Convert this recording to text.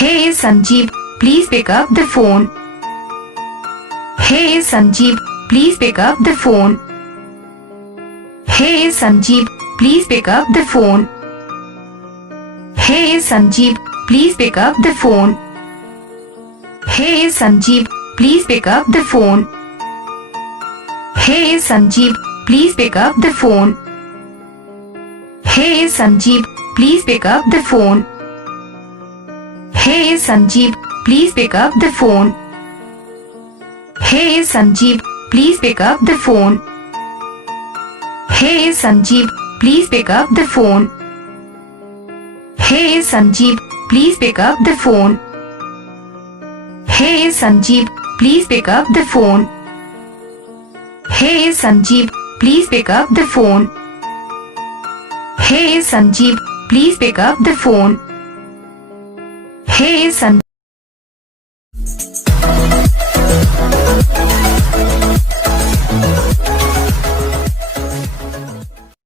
Hey Sanjeev, please pick up the phone. Hey Sanjeev, please pick up the phone. Hey Sanjeev, please pick up the phone. Hey Sanjeev, please pick up the phone. Hey Sanjeev, please pick up the phone. Hey Sanjeev, please pick up the phone. Hey Sanjeev, please pick up the phone. Hey Sanjeev, please pick up the phone. Hey Sanjeev, please pick up the phone. Hey Sanjeev, please pick up the phone. Hey Sanjeev, please pick up the phone. Hey Sanjeev, please pick up the phone. Hey Sanjeev, please pick up the phone. Hey Sanjeev, please pick up the phone. Hey Sanjeev.